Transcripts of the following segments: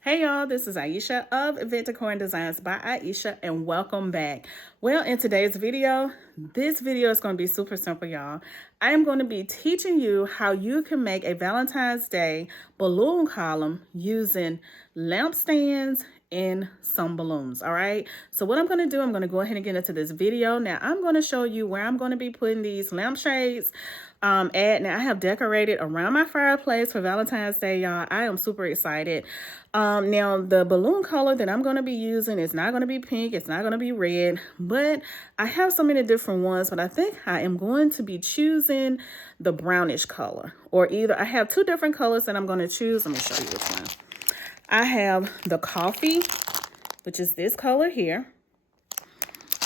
Hey y'all, this is Ieasha of Decor and Designs by Ieasha, and welcome back. Well, in today's video, this video is going to be super simple, y'all. I am going to be teaching you how you can make a Valentine's Day balloon column using lampstands and some balloons. All right, so what I'm going to do, I'm going to go ahead and get into this video. Now I'm going to show you where I'm going to be putting these lampshades now I have decorated around my fireplace for Valentine's Day, y'all. I am super excited. Now the balloon color that I'm going to be using is not going to be pink, it's not going to be red, but I have so many different ones, but I think I am going to be choosing the brownish color, or either I have two different colors that I'm going to choose. Let me show you which one. I have the coffee, which is this color here,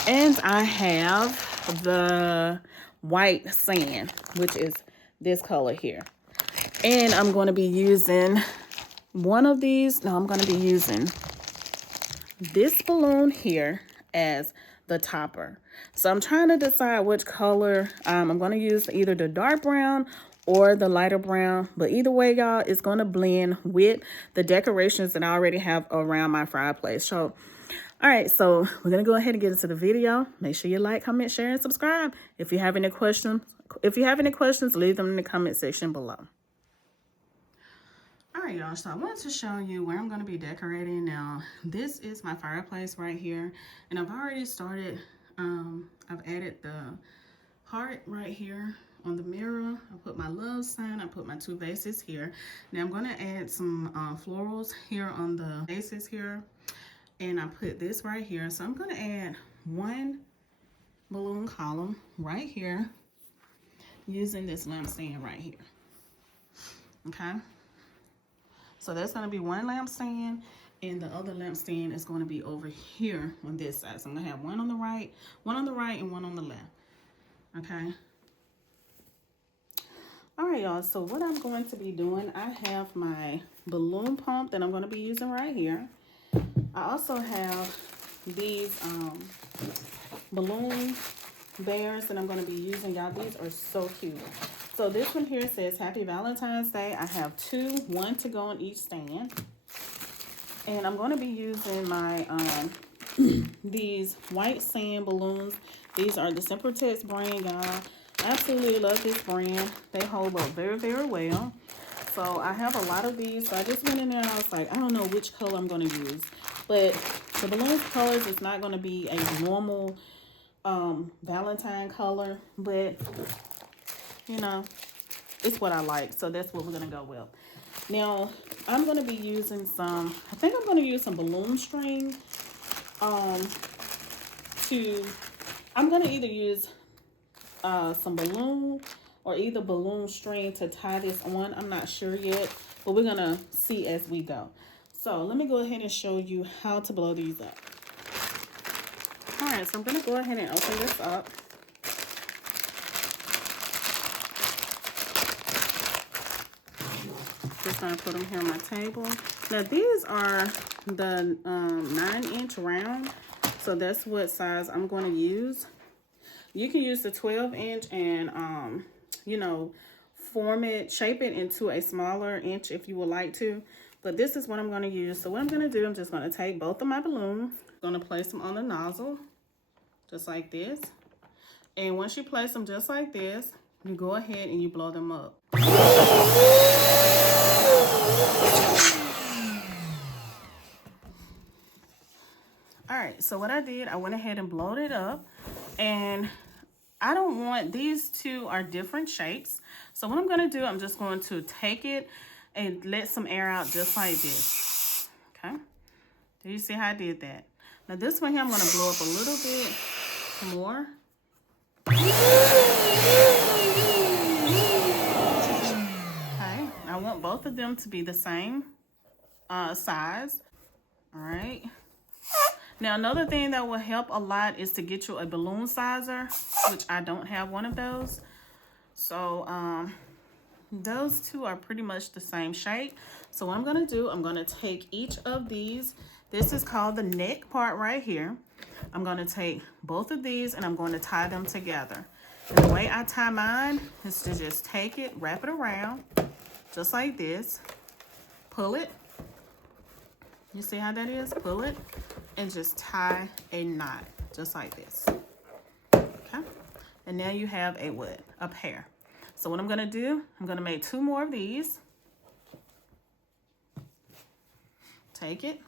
and I have the white sand, which is this color here. And I'm going to be using one of these. No, I'm going to be using this balloon here as the topper. So I'm trying to decide which color. I'm going to use either the dark brown or the lighter brown, but either way, y'all, it's going to blend with the decorations that I already have around my fireplace. So all right, so we're going to go ahead and get into the video. Make sure you like, comment, share, and subscribe. If you have any questions, leave them in the comment section below. All right, y'all, so I wanted to show you where I'm going to be decorating. Now, this is my fireplace right here, and I've already started, I've added the heart right here on the mirror. I put my love sign, I put my two vases here. Now, I'm going to add some florals here on the vases here. And I put this right here. So I'm going to add one balloon column right here using this lampstand right here. Okay. So that's going to be one lampstand, and the other lampstand is going to be over here on this side. So I'm going to have one on the right, and one on the left. Okay. All right, y'all. So what I'm going to be doing, I have my balloon pump that I'm going to be using right here. I also have these balloon bears that I'm going to be using, y'all. These are so cute. So this one here says Happy Valentine's Day. I have one to go on each stand. And I'm going to be using my these white sand balloons. These are the Sempertex brand, y'all. Absolutely love this brand. They hold up very, very well. So I have a lot of these. So I just went in there and I was like, I don't know which color I'm going to use. But the balloon colors is not going to be a normal Valentine color. But, you know, it's what I like. So that's what we're going to go with. Now, I'm going to be using I think I'm going to use some balloon string. I'm going to either use some balloon or either balloon string to tie this on. I'm not sure yet, but we're going to see as we go. So let me go ahead and show you how to blow these up. All right, so I'm going to go ahead and open this up. Just going to put them here on my table. Now these are the 9-inch round, so that's what size I'm going to use. You can use the 12-inch and you know, shape it into a smaller inch if you would like to. But this is what I'm going to use. So what I'm going to do, I'm just going to take both of my balloons, going to place them on the nozzle, just like this. And once you place them just like this, you go ahead and you blow them up. All right, so what I did, I went ahead and blowed it up. And I don't want, these two are different shapes. So what I'm going to do, I'm just going to take it and let some air out just like this. Okay. Do you see how I did that? Now this one here, I'm going to blow up a little bit more. Okay. I want both of them to be the same size. All right. Now, another thing that will help a lot is to get you a balloon sizer, which I don't have one of those. So, those two are pretty much the same shape. So what I'm going to do, I'm going to take each of these. This is called the neck part right here. I'm going to take both of these and I'm going to tie them together. And the way I tie mine is to just take it, wrap it around, just like this, pull it, You see how that is? Pull it and just tie a knot, just like this. Okay? And now you have a what? A pair. So what I'm gonna do, I'm gonna make 2 more of these. Take it,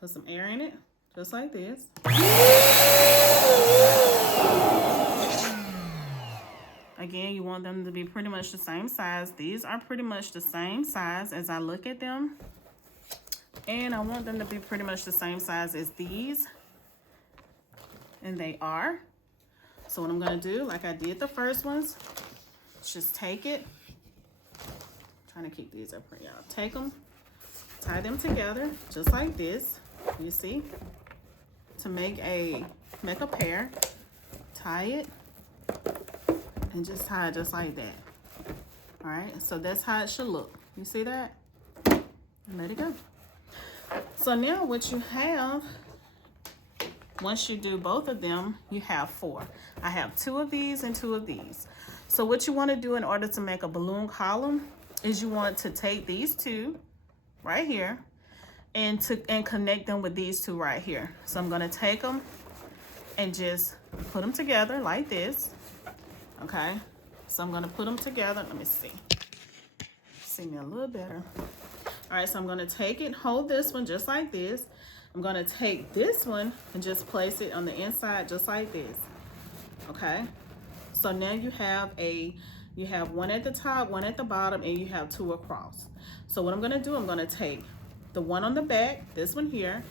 put some air in it, just like this. Again, you want them to be pretty much the same size. These are pretty much the same size as I look at them. And I want them to be pretty much the same size as these. And they are. So what I'm gonna do, like I did the first ones, just take it. I'm trying to keep these up for y'all. Take them, tie them together, just like this. You see? To make a pair. Tie it. And just tie it just like that. All right, so that's how it should look. You see that? And let it go. So now what you have, once you do both of them, you have 4. I have 2 of these and 2 of these. So what you want to do in order to make a balloon column is you want to take these 2 right here and connect them with these 2 right here. So I'm going to take them and just put them together like this. Okay, so I'm gonna put them together. Let me see me a little better. All right, so I'm gonna take it, hold this one just like this. I'm gonna take this one and just place it on the inside just like this. Okay, so now you have one at the top, one at the bottom, and you have 2 across. So what I'm gonna do, I'm gonna take the one on the back, this one here,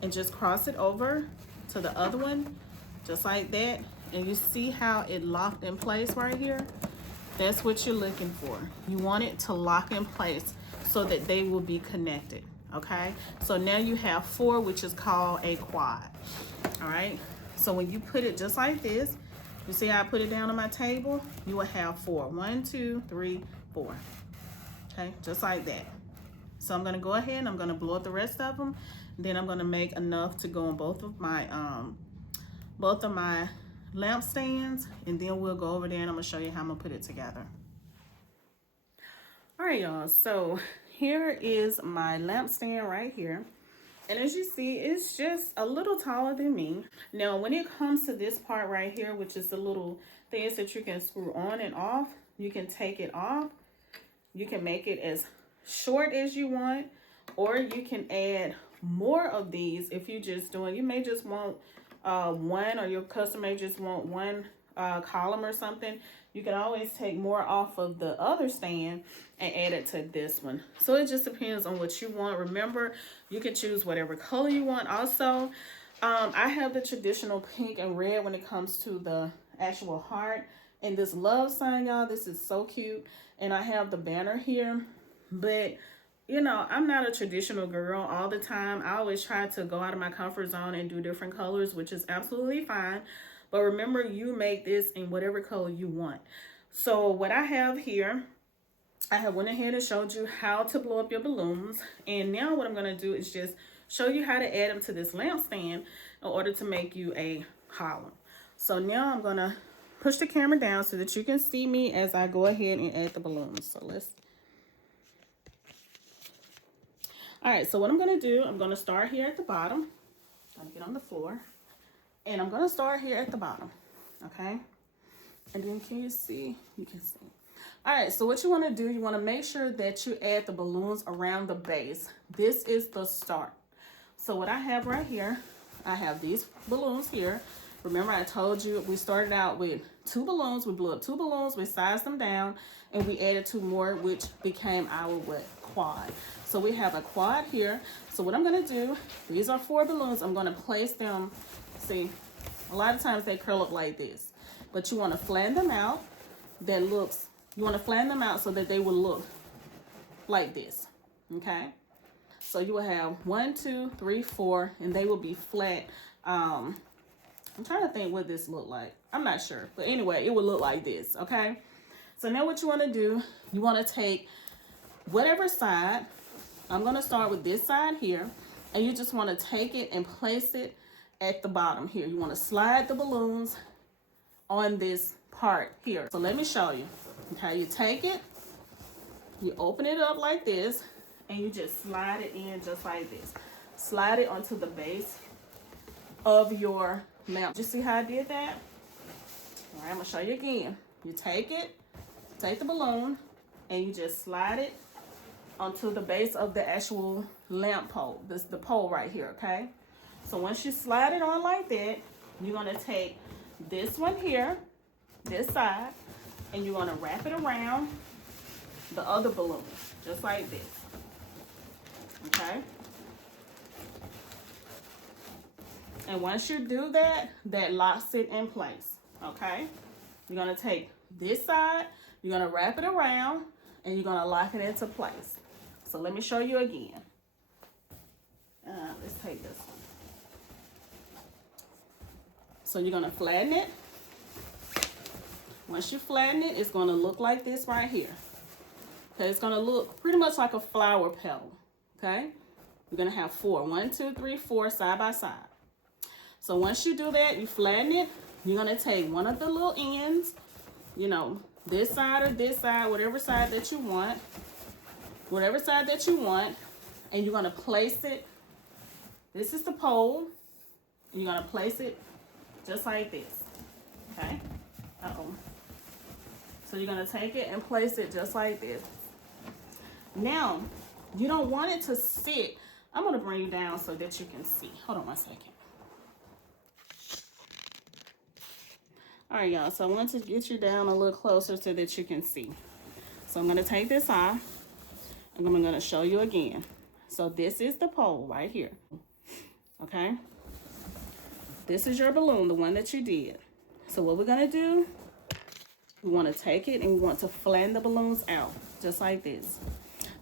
and just cross it over to the other one just like that. And you see how it locked in place right here? That's what you're looking for. You want it to lock in place so that they will be connected, okay? So now you have 4, which is called a quad, all right? So when you put it just like this, you see how I put it down on my table? You will have 4. 1, 2, 3, 4, okay? Just like that. So I'm gonna go ahead and I'm gonna blow up the rest of them. Then I'm gonna make enough to go on both of my lamp stands, and then we'll go over there and I'm gonna show you how I'm gonna put it together. All right, y'all, so here is my lamp stand right here, and as you see, it's just a little taller than me. Now when it comes to this part right here, which is the little things that you can screw on and off, you can take it off. You can make it as short as you want, or you can add more of these if you just doing, you may just want one, or your customer just want one column or something. You can always take more off of the other stand and add it to this one. So it just depends on what you want. Remember, you can choose whatever color you want. Also, I have the traditional pink and red when it comes to the actual heart and this love sign, y'all. This is so cute. And I have the banner here, but you know, I'm not a traditional girl all the time. I always try to go out of my comfort zone and do different colors, which is absolutely fine. But remember, you make this in whatever color you want. So what I have here, I have went ahead and showed you how to blow up your balloons. And now what I'm going to do is just show you how to add them to this lamp stand in order to make you a column. So now I'm going to push the camera down so that you can see me as I go ahead and add the balloons. So let's. All right, so what I'm going to do, I'm going to start here at the bottom. I'm going to get on the floor. And I'm going to start here at the bottom, okay? And then can you see? You can see. All right, so what you want to do, you want to make sure that you add the balloons around the base. This is the start. So what I have right here, I have these balloons here. Remember, I told you we started out with 2 balloons. We blew up 2 balloons. We sized them down, and we added 2 more, which became our what? Quad. So we have a quad here. So what I'm going to do, these are 4 balloons. I'm going to place them. See, a lot of times they curl up like this, but you want to flatten them out. You want to flatten them out so that they will look like this, okay? So you will have 1, 2, 3, 4, and they will be flat. I'm trying to think what this looked like. I'm not sure, but anyway, it will look like this, okay? So now what you want to do, you want to take whatever side. I'm going to start with this side here, and you just want to take it and place it at the bottom here. You want to slide the balloons on this part here. So let me show you. Okay, you take it, you open it up like this, and you just slide it in just like this. Slide it onto the base of your lamp. You see how I did that? All right, I'm gonna show you again. You take the balloon, and you just slide it onto the base of the actual lamp pole. This is the pole right here, okay? So once you slide it on like that, you're gonna take this one here, this side, and you're gonna wrap it around the other balloon, just like this, okay? And once you do that, that locks it in place, okay? You're gonna take this side, you're gonna wrap it around, and you're gonna lock it into place. So let me show you again. Let's take this one. So you're gonna flatten it. Once you flatten it, it's gonna look like this right here. Okay, it's gonna look pretty much like a flower petal, okay? You're gonna have 4, 1, 2, 3, 4 side by side. So once you do that, you flatten it, you're gonna take one of the little ends, you know, this side or this side, whatever side that you want, and you're gonna place it. This is the pole, and you're gonna place it just like this, okay? So you're gonna take it and place it just like this. Now, you don't want it to sit. I'm gonna bring you down so that you can see. Hold on one second. All right, y'all, so I want to get you down a little closer so that you can see. So I'm gonna take this off, and I'm gonna show you again. So this is the pole right here, okay? This is your balloon, the one that you did. So what we're gonna do, we wanna take it and we want to flatten the balloons out, just like this.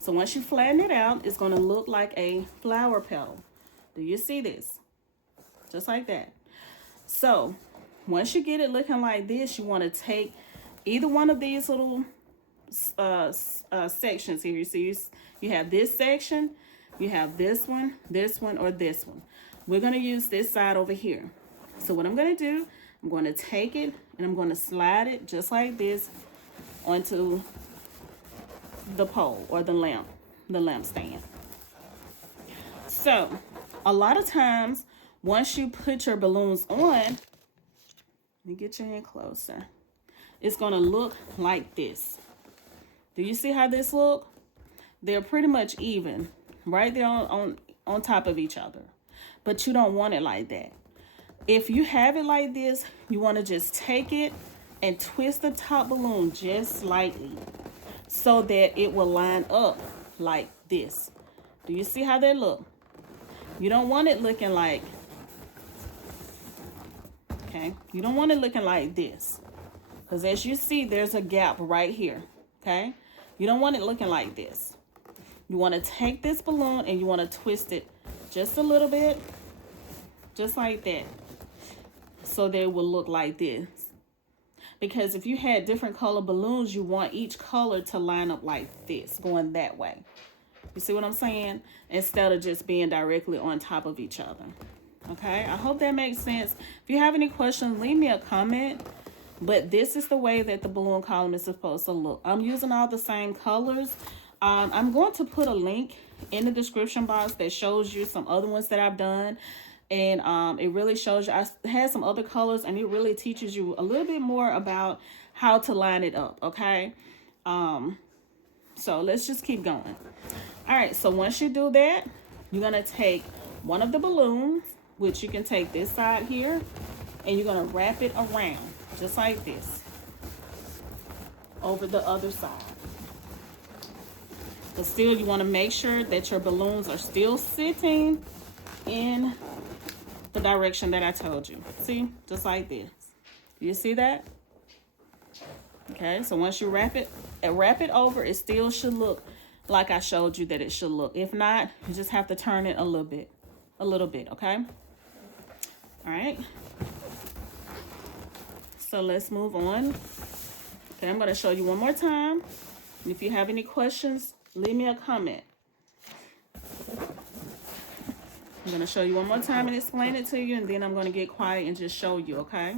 So once you flatten it out, it's gonna look like a flower petal. Do you see this? Just like that. So once you get it looking like this, you wanna take either one of these little sections here. You see, you have this section, you have this one, or this one. We're gonna use this side over here. So what I'm gonna do, I'm gonna take it and I'm gonna slide it just like this onto the pole or the lamp stand. So a lot of times, once you put your balloons on, let me get you in closer, it's gonna look like this. Do you see how this look? They're pretty much even, right there on top of each other. But you don't want it like that. If you have it like this, you want to just take it and twist the top balloon just slightly so that it will line up like this. Do you see how they look? You don't want it looking like, okay? You don't want it looking like this, because as you see, there's a gap right here, okay? You don't want it looking like this. You want to take this balloon and you want to twist it just a little bit, just like that, so they will look like this. Because if you had different color balloons, you want each color to line up like this, going that way. You see what I'm saying? Instead of just being directly on top of each other. Okay, I hope that makes sense. If you have any questions, leave me a comment. But this is the way that the balloon column is supposed to look. I'm using all the same colors. I'm going to put a link in the description box that shows you some other ones that I've done. And it really shows you, I had some other colors, and it really teaches you a little bit more about how to line it up, okay? So let's just keep going. All right, so once you do that, you're gonna take one of the balloons, which you can take this side here, and you're gonna wrap it around, just like this, over the other side. But still, you wanna make sure that your balloons are still sitting in the direction that I told you. See, just like this. You see that? Okay, so once you wrap it over, it still should look like I showed you that it should look. If not, you just have to turn it a little bit, okay? All right. So let's move on. Okay, I'm gonna show you one more time. If you have any questions, leave me a comment. I'm going to show you one more time and explain it to you, and then I'm going to get quiet and just show you, okay?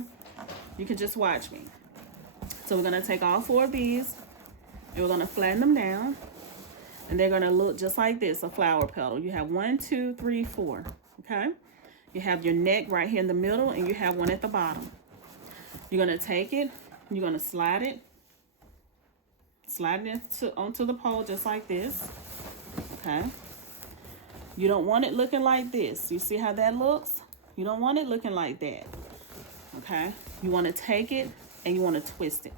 You can just watch me. So we're going to take all 4 of these, and we're going to flatten them down. And they're gonna look just like this, a flower petal. You have 1, 2, 3, 4, okay? You have your neck right here in the middle, and you have one at the bottom. You're gonna take it, you're gonna slide it onto the pole just like this, okay? You don't want it looking like this. You see how that looks? You don't want it looking like that, okay? You wanna take it and you wanna twist it.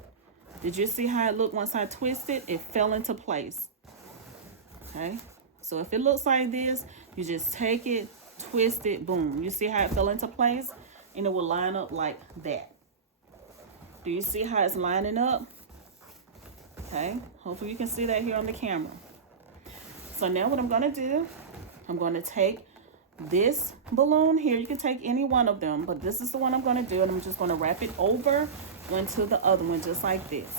Did you see how it looked once I twisted? It fell into place, okay? So if it looks like this, you just take it, twist it, boom. You see how it fell into place? And it will line up like that. Do you see how it's lining up? Okay, hopefully you can see that here on the camera. So now what I'm gonna do, I'm gonna take this balloon here. You can take any one of them, but this is the one I'm gonna do, and I'm just gonna wrap it over onto the other one, just like this.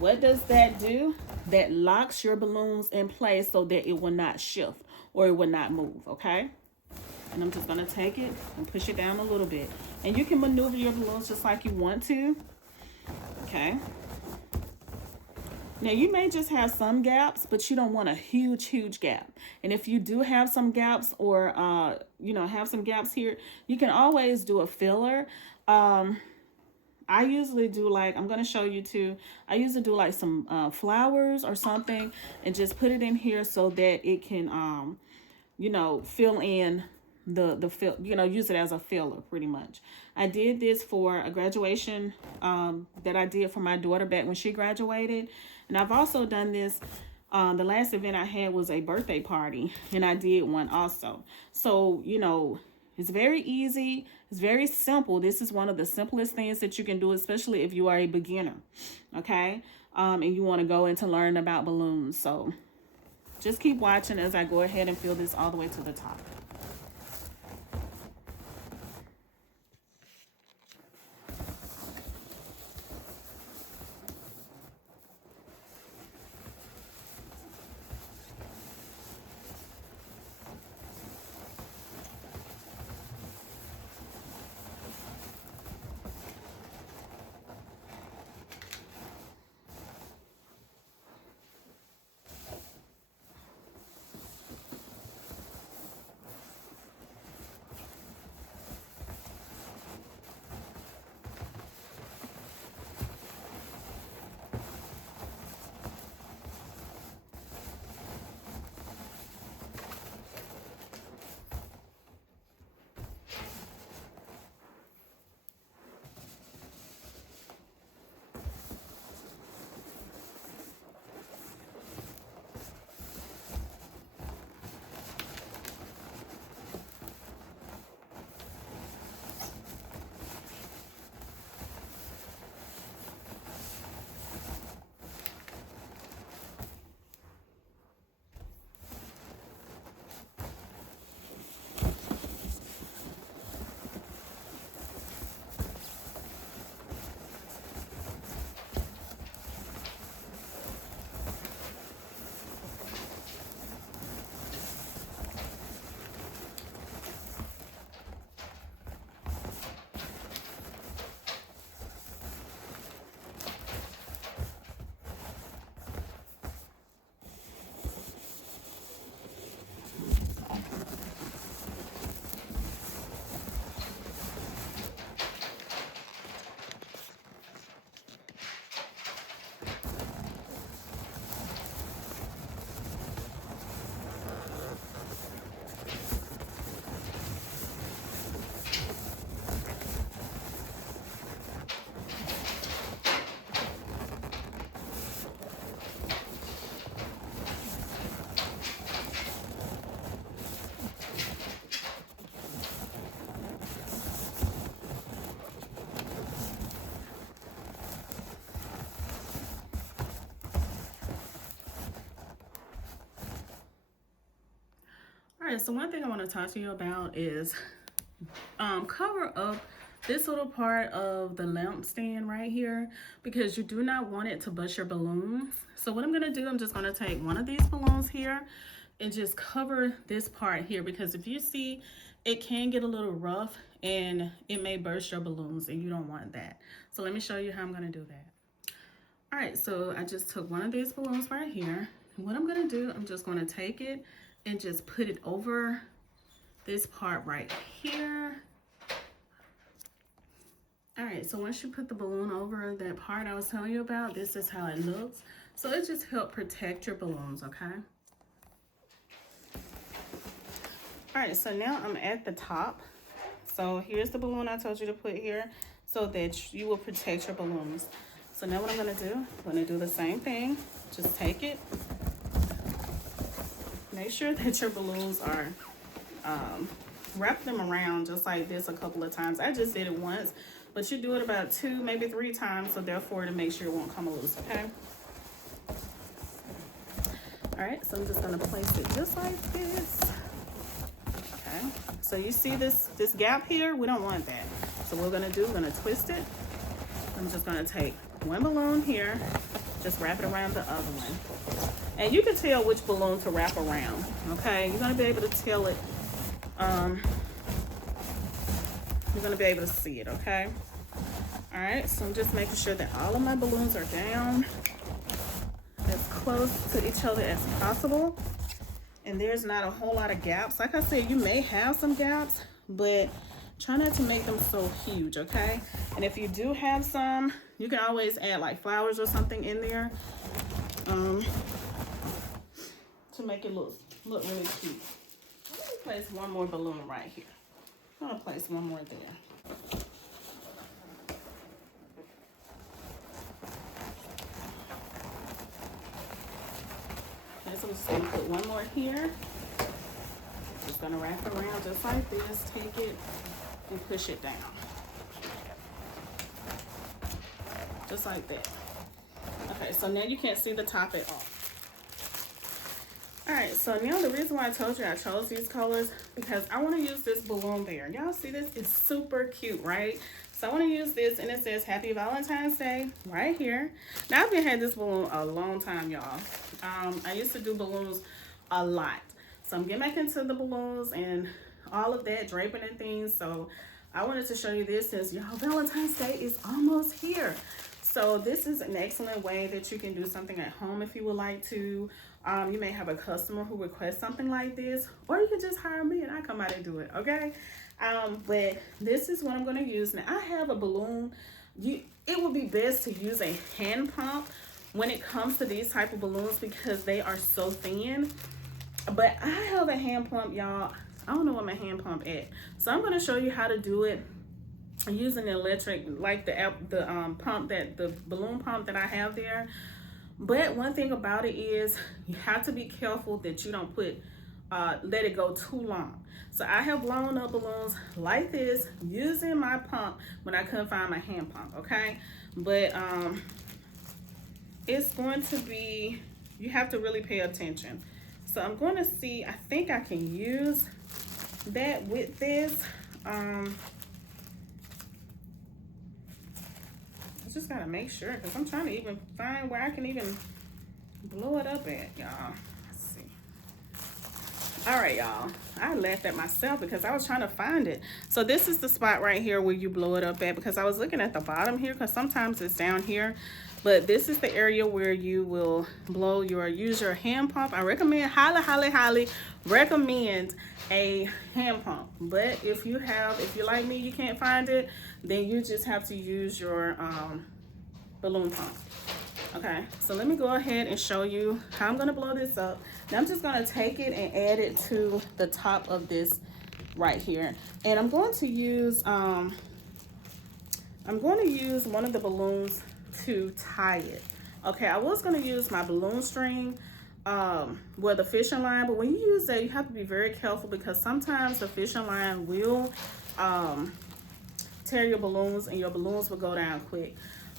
What does that do? That locks your balloons in place so that it will not shift or it will not move, okay? And I'm just gonna take it and push it down a little bit. And you can maneuver your balloons just like you want to, okay? Now you may just have some gaps, but you don't want a huge gap. And if you do have some gaps or, you know, have some gaps here, you can always do a filler. I usually do like, I'm going to show you too. I usually do like some flowers or something and just put it in here so that it can, you know, fill in you know, use it as a filler pretty much. I did this for a graduation that I did for my daughter back when she graduated. And I've also done this, the last event I had was a birthday party, and I did one also. So, you know, it's very easy. It's very simple. This is one of the simplest things that you can do, especially if you are a beginner, okay? And you want to go into learn about balloons. So just keep watching as I go ahead and fill this all the way to the top. All right, so one thing I want to talk to you about is cover up this little part of the lamp stand right here, because you do not want it to bust your balloons. So what I'm going to do, I'm just going to take one of these balloons here and just cover this part here, because if you see, it can get a little rough and it may burst your balloons, and you don't want that. So let me show you how I'm going to do that. All right, so I just took one of these balloons right here. what I'm gonna do, I'm just gonna take it and just put it over this part right here. All right, so once you put the balloon over that part I was telling you about, this is how it looks. So it just helps protect your balloons, okay? All right, so now I'm at the top. So here's the balloon I told you to put here so that you will protect your balloons. So now what I'm gonna do, I'm gonna do the same thing. Just take it. Make sure that your balloons are, wrap them around just like this a couple of times. I just did it once, but you do it about 2, maybe 3 times, so therefore to make sure it won't come loose, okay? All right, so I'm just gonna place it just like this. Okay, so you see this gap here? We don't want that. So what we're gonna do, we're gonna twist it. I'm just gonna take one balloon here, just wrap it around the other one. And you can tell which balloon to wrap around, okay? You're gonna be able to tell it, you're gonna be able to see it, okay? All right, so I'm just making sure that all of my balloons are down as close to each other as possible. And there's not a whole lot of gaps. Like I said, you may have some gaps, but try not to make them so huge, okay? And if you do have some, you can always add like flowers or something in there to make it look really cute. Let me place one more balloon right here. I'm gonna place one more there. Okay, so I'm just gonna put one more here. Just gonna wrap it around just like this, take it and push it down. Just like that. Okay, so now you can't see the top at all. All right, so now the reason why I told you I chose these colors, because I want to use this balloon there. Y'all see this? It's super cute, right? So I want to use this, and it says Happy Valentine's Day right here. Now, I've been had this balloon a long time, y'all. I used to do balloons a lot. So I'm getting back into the balloons and all of that, draping and things. So I wanted to show you this since, y'all, Valentine's Day is almost here. So this is an excellent way that you can do something at home if you would like to. You may have a customer who requests something like this, or you can just hire me and I come out and do it, okay? But this is what I'm gonna use. Now I have a balloon. It would be best to use a hand pump when it comes to these type of balloons because they are so thin. But I have a hand pump, y'all. I don't know what my hand pump at. So I'm gonna show you how to do it using the electric, like the pump, the balloon pump that I have there. But one thing about it is you have to be careful that you don't let it go too long. So I have blown up balloons like this using my pump when I couldn't find my hand pump, okay? But it's going to be, you have to really pay attention. So I'm going to see, I think I can use that with this. I just gotta make sure because I'm trying to even find where I can even blow it up at, y'all. Let's see. All right, y'all. I left that myself because I was trying to find it. So this is the spot right here where you blow it up at because I was looking at the bottom here because sometimes it's down here. But this is the area where you will use your hand pump. I recommend, highly recommend a hand pump. But if you're like me, you can't find it, then you just have to use your balloon pump. Okay, so let me go ahead and show you how I'm gonna blow this up. Now I'm just gonna take it and add it to the top of this right here. And I'm going to use one of the balloons to tie it. Okay, I was going to use my balloon string, the fishing line, but when you use that, you have to be very careful because sometimes the fishing line will tear your balloons and your balloons will go down quick.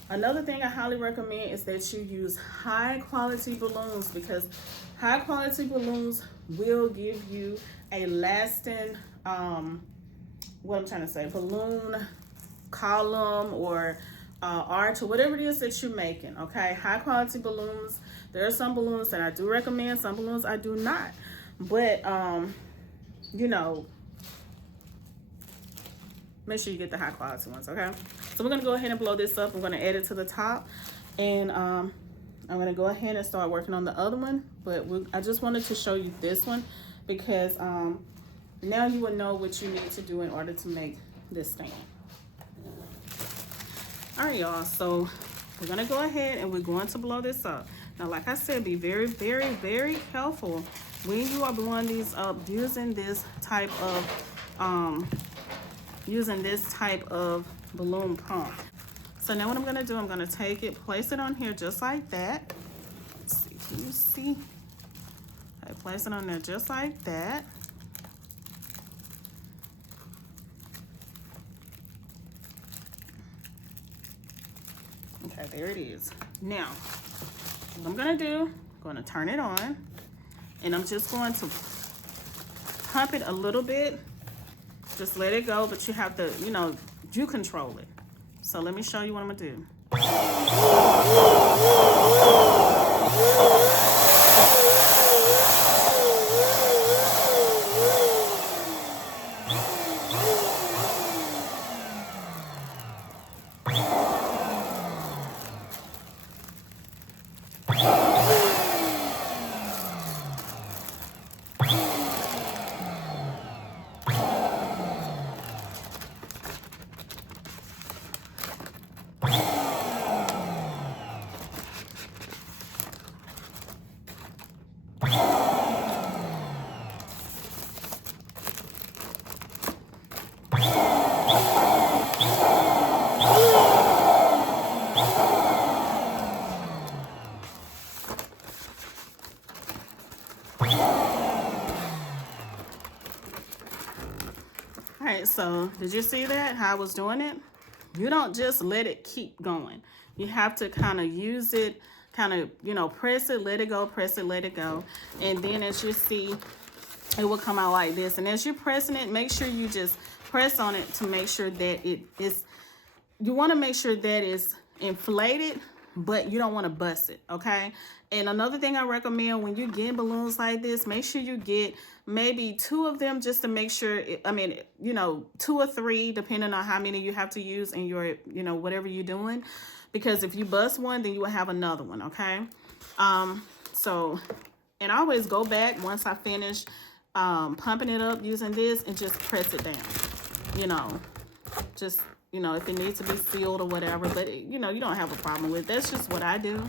Another thing I highly recommend is that you use high quality balloons because high quality balloons will give you a lasting, balloon column or arch or whatever it is that you're making. Okay, high quality balloons. There are some balloons that I do recommend, some balloons I do not, but make sure you get the high quality ones. Okay, so we're gonna go ahead and blow this up. We're gonna add it to the top, and I'm going to go ahead and start working on the other one, but I just wanted to show you this one because now you will know what you need to do in order to make this stand. All right, y'all, so we're going to go ahead and we're going to blow this up. Now, like I said, be very, very, very careful when you are blowing these up using this type of balloon pump. So now what I'm gonna do, I'm gonna take it, place it on here just like that. Let's see, can you see? Okay, place it on there just like that. Okay, there it is. Now, what I'm gonna do, I'm gonna turn it on, and I'm just going to pump it a little bit. Just let it go, but you have to, you control it. So let me show you what I'm gonna do. Alright, so did you see that, how I was doing it? You don't just let it keep going. You have to kind of use it, kind of, press it, let it go, press it, let it go. And then as you see, it will come out like this. And as you're pressing it, make sure you just press on it to make sure that it is, you want to make sure that it's inflated, but you don't want to bust it, okay? And another thing I recommend when you get balloons like this, make sure you get maybe 2 of them just to make sure, 2 or 3, depending on how many you have to use in your, whatever you're doing. Because if you bust one, then you will have another one, okay? And I always go back once I finish pumping it up using this and just press it down, just, if it needs to be sealed or whatever, but you don't have a problem with it. That's just what I do.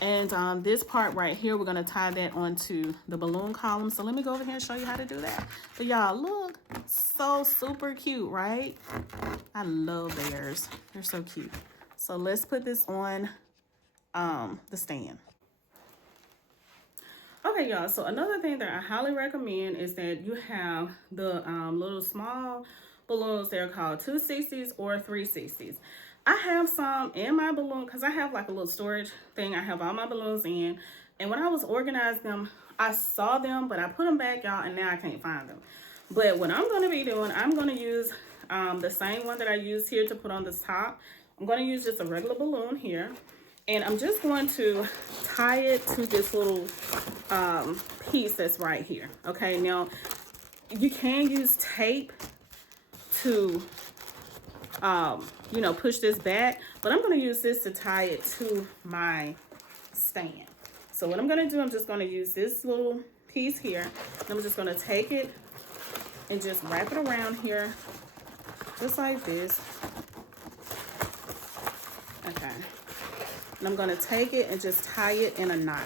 And this part right here, we're going to tie that onto the balloon column. So let me go over here and show you how to do that. But y'all, look, so super cute, right? I love theirs. They're so cute. So let's put this on the stand. Okay, y'all, so another thing that I highly recommend is that you have the little small balloons. They're called 260s or 360s. I have some in my balloon because I have like a little storage thing. I have all my balloons in, and when I was organizing them, I saw them, but I put them back, y'all, and now I can't find them. But what I'm going to be doing, I'm going to use the same one that I used here to put on this top. I'm going to use just a regular balloon here, and I'm just going to tie it to this little piece that's right here. Okay, now you can use tape to push this back, but I'm going to use this to tie it to my stand. So what I'm going to do, I'm just going to use this little piece here, and I'm just going to take it and just wrap it around here just like this. Okay, and I'm going to take it and just tie it in a knot.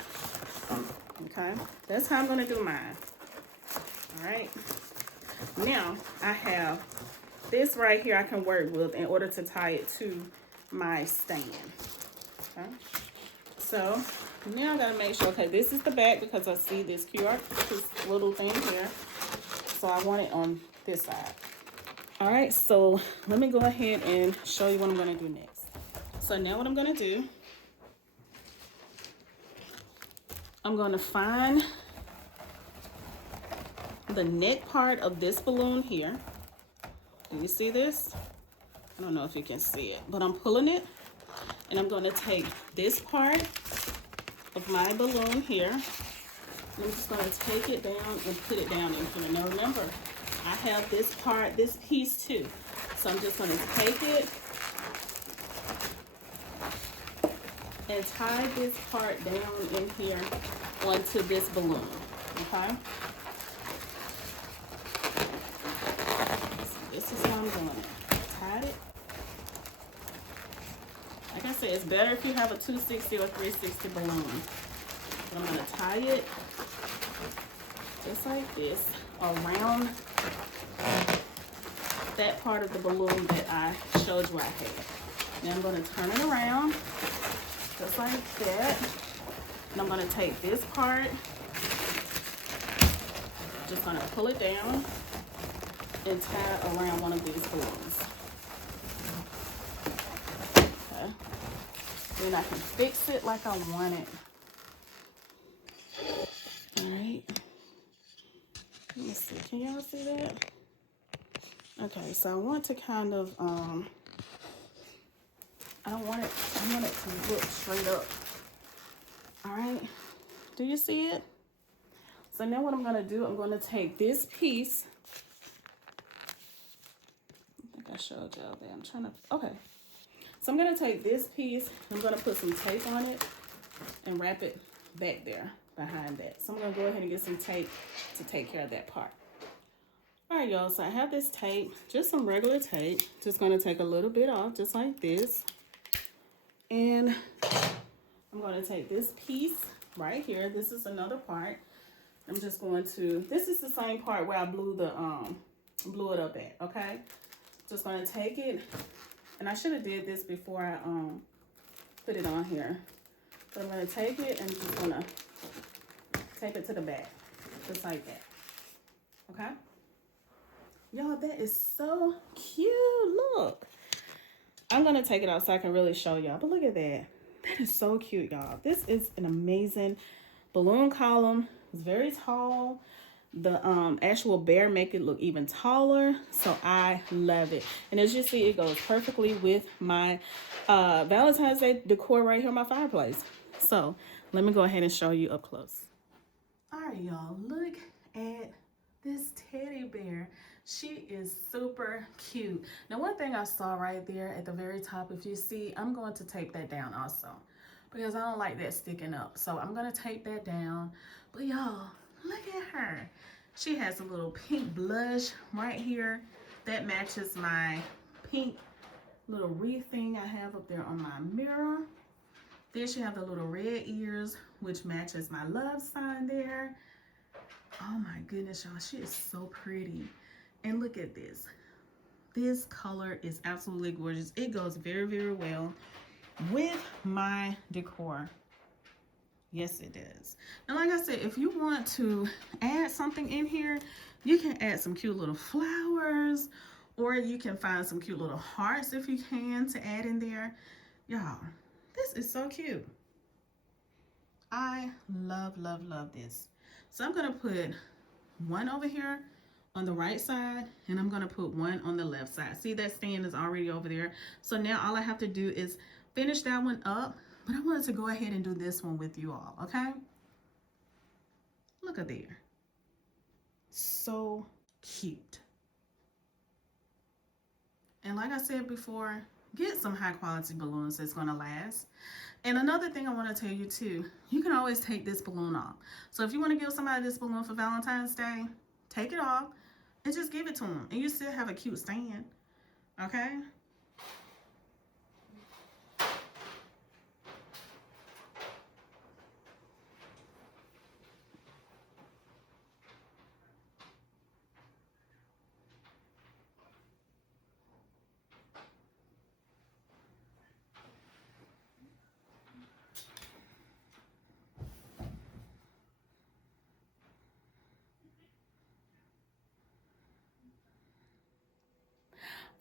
Okay, that's how I'm going to do mine. All right, now I have this right here I can work with in order to tie it to my stand. Okay, so now I gotta make sure, okay, this is the back because I see this this little thing here, so I want it on this side. All right, so let me go ahead and show you what I'm gonna do next. So now what I'm gonna do, I'm gonna find the neck part of this balloon here. Do you see this? I don't know if you can see it, but I'm pulling it, and I'm going to take this part of my balloon here, and I'm just going to take it down and put it down in here. Now remember, I have this part, this piece too, so I'm just going to take it and tie this part down in here onto this balloon, okay? So this is how I'm doing it. Tied it. Like I said, it's better if you have a 260 or 360 balloon. So I'm gonna tie it just like this around that part of the balloon that I showed you I had. Now I'm gonna turn it around just like that. And I'm gonna take this part, just gonna pull it down and tie it around one of these balloons. Okay. Then I can fix it like I want it. All right. Let me see, can y'all see that? Okay, so I want to kind of, I want it to look straight up. All right, do you see it? So now what I'm gonna do, I'm gonna take this piece. I think I showed y'all that. I'm trying to, okay. So I'm gonna take this piece, I'm gonna put some tape on it and wrap it back there behind that. So I'm gonna go ahead and get some tape to take care of that part. All right, y'all, so I have this tape, just some regular tape. Just gonna take a little bit off, just like this. And I'm gonna take this piece right here. This is another part. I'm just going to, this is the same part where I blew it up at, okay? Just gonna take it, and I should have did this before I put it on here. So I'm gonna take it and just gonna tape it to the back, just like that, okay? Y'all, that is so cute. Look, I'm gonna take it out so I can really show y'all, but look at that. That is so cute, y'all. This is an amazing balloon column. It's very tall. The actual bear make it look even taller, so I love it. And as you see, it goes perfectly with my Valentine's Day decor right here on my fireplace. So let me go ahead and show you up close. All right, y'all, look at this teddy bear. She is super cute. Now, one thing I saw right there at the very top, if you see, I'm going to tape that down also because I don't like that sticking up. So I'm going to tape that down. But y'all, look at her. She has a little pink blush right here that matches my pink little wreath thing I have up there on my mirror. Then she has the little red ears, which matches my love sign there. Oh my goodness, y'all, she is so pretty. And look at this. This color is absolutely gorgeous. It goes very, very well with my decor. Yes, it does. And like I said, if you want to add something in here, you can add some cute little flowers, or you can find some cute little hearts if you can to add in there. Y'all, this is so cute. I love, love, love this. So I'm gonna put one over here on the right side, and I'm gonna put one on the left side. See, that stand is already over there. So now all I have to do is finish that one up, but I wanted to go ahead and do this one with you all, okay? Look at there. So cute. And like I said before, get some high quality balloons that's gonna last. And another thing I want to tell you too, you can always take this balloon off. So if you want to give somebody this balloon for Valentine's Day, take it off and just give it to them. And you still have a cute stand, okay?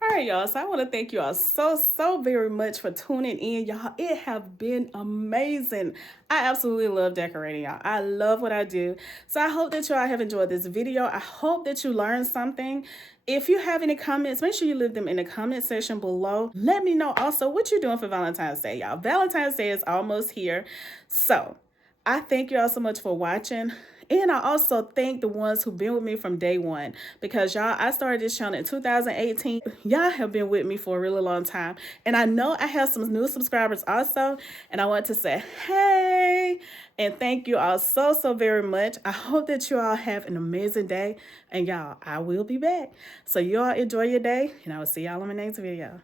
All right, y'all. So I want to thank you all so very much for tuning in, y'all. It have been amazing. I absolutely love decorating, y'all. I love what I do. So I hope that y'all have enjoyed this video. I hope that you learned something. If you have any comments, make sure you leave them in the comment section below. Let me know also what you're doing for Valentine's Day, y'all. Valentine's Day is almost here. So I thank you all so much for watching. And I also thank the ones who've been with me from day one, because y'all, I started this channel in 2018. Y'all have been with me for a really long time. And I know I have some new subscribers also. And I want to say, hey, and thank you all so, so very much. I hope that you all have an amazing day. And y'all, I will be back. So you all enjoy your day, and I will see y'all in my next video.